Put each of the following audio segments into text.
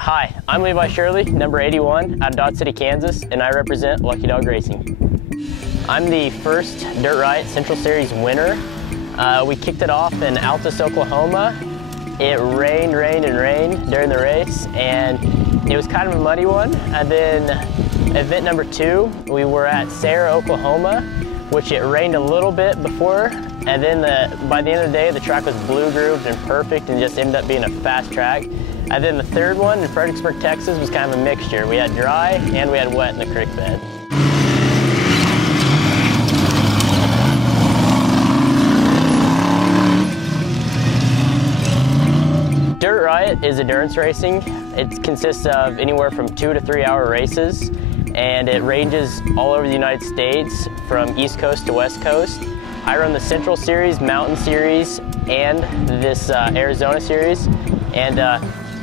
Hi, I'm Levi Shirley, number 81, out of Dodge City, Kansas, and I represent Lucky Dog Racing. I'm the first Dirt Riot Central Series winner. We kicked it off in Altus, Oklahoma. It rained during the race, and it was kind of a muddy one. And then event number 2, we were at Sarah, Oklahoma, which it rained a little bit before, and then by the end of the day, the track was blue grooved and perfect and just ended up being a fast track. And then the third one in Fredericksburg, Texas was kind of a mixture. We had dry and we had wet in the creek bed. Dirt Riot is endurance racing. It consists of anywhere from 2 to 3 hour races, and it ranges all over the United States from East Coast to West Coast. I run the Central Series, Mountain Series, and this Arizona Series, and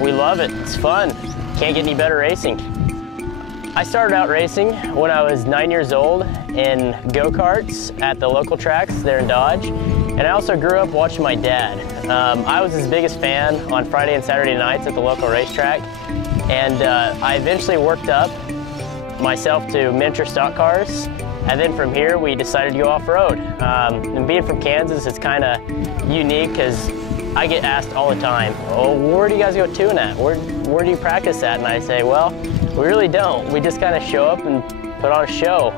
we love it. It's fun. Can't get any better racing. I started out racing when I was 9 years old in go-karts at the local tracks there in Dodge, and I also grew up watching my dad. I was his biggest fan on Friday and Saturday nights at the local racetrack, and I eventually worked up myself to miniature stock cars, and then from here we decided to go off-road. And being from Kansas, it's kind of unique because I get asked all the time, oh, where do you guys go tune at? Where do you practice at? And I say, well, we really don't. We just kind of show up and put on a show.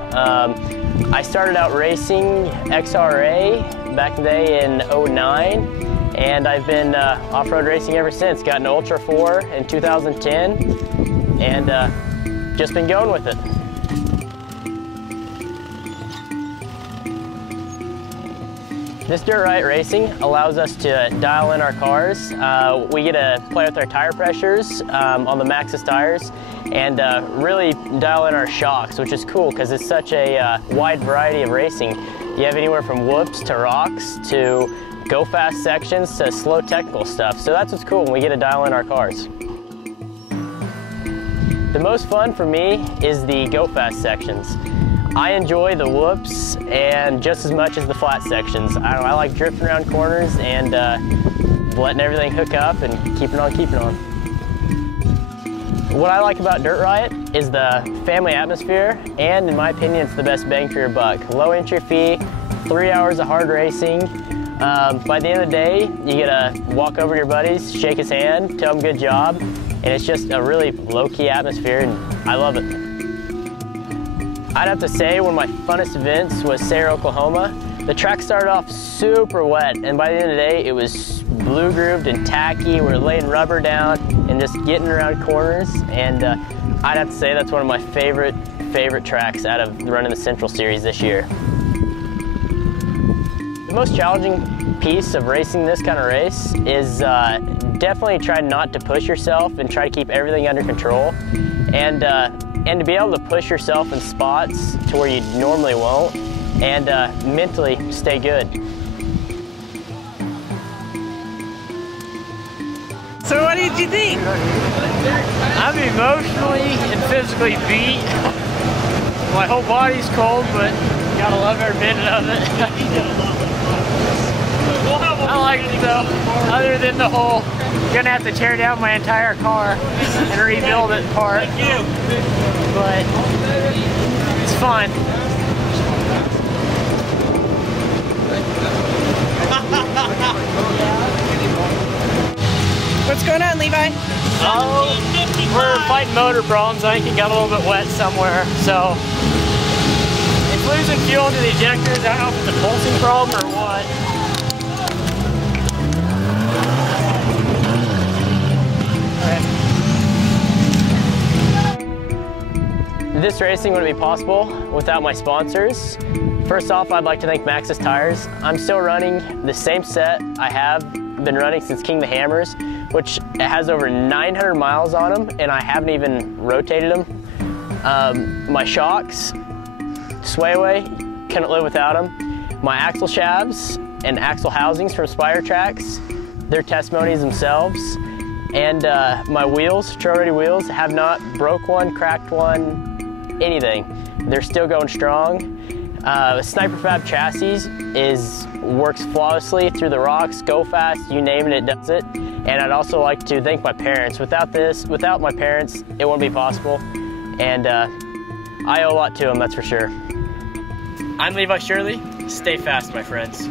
I started out racing XRA back in the day in '09, and I've been off-road racing ever since. Got an Ultra 4 in 2010, and just been going with it. This Dirt Riot racing allows us to dial in our cars. We get to play with our tire pressures on the Maxxis tires, and really dial in our shocks, which is cool because it's such a wide variety of racing. You have anywhere from whoops to rocks to go fast sections to slow technical stuff. So that's what's cool when we get to dial in our cars. The most fun for me is the go fast sections. I enjoy the whoops and just as much as the flat sections. I like drifting around corners and letting everything hook up and keeping on keeping on. What I like about Dirt Riot is the family atmosphere, and in my opinion, it's the best bang for your buck. Low entry fee, 3 hours of hard racing. By the end of the day, you get to walk over to your buddies, shake his hand, tell him good job, and it's just a really low-key atmosphere, and I love it. I'd have to say one of my funnest events was Sarah, Oklahoma. The track started off super wet, and by the end of the day, it was blue grooved and tacky. We're laying rubber down and just getting around corners, and I'd have to say that's one of my favorite tracks out of running the Central Series this year. The most challenging piece of racing this kind of race is definitely try not to push yourself and try to keep everything under control, and to be able to push yourself in spots to where you normally won't, and mentally stay good. So what did you think? I'm emotionally and physically beat. My whole body's cold, but gotta love every minute of it. I like it though, other than the whole gonna have to tear down my entire car and rebuild it part. But it's fun. What's going on, Levi? Oh, we're fighting motor problems. I think it got a little bit wet somewhere, so it's losing fuel to the ejectors. I don't know if it's a pulsing problem or what. This racing wouldn't be possible without my sponsors. First off, I'd like to thank Maxxis Tires. I'm still running the same set I have been running since King the Hammers, which has over 900 miles on them, and I haven't even rotated them. My shocks, Sway-Away, couldn't live without them. My axle shafts and axle housings from Spire Tracks, they're testimonies themselves. And my wheels, Trail-Ready wheels, have not broke one, cracked one, anything. They're still going strong. Sniper Fab chassis works flawlessly through the rocks, go fast, you name it, it does it. And I'd also like to thank my parents. Without my parents, it wouldn't be possible. And I owe a lot to them, that's for sure. I'm Levi Shirley. Stay fast, my friends.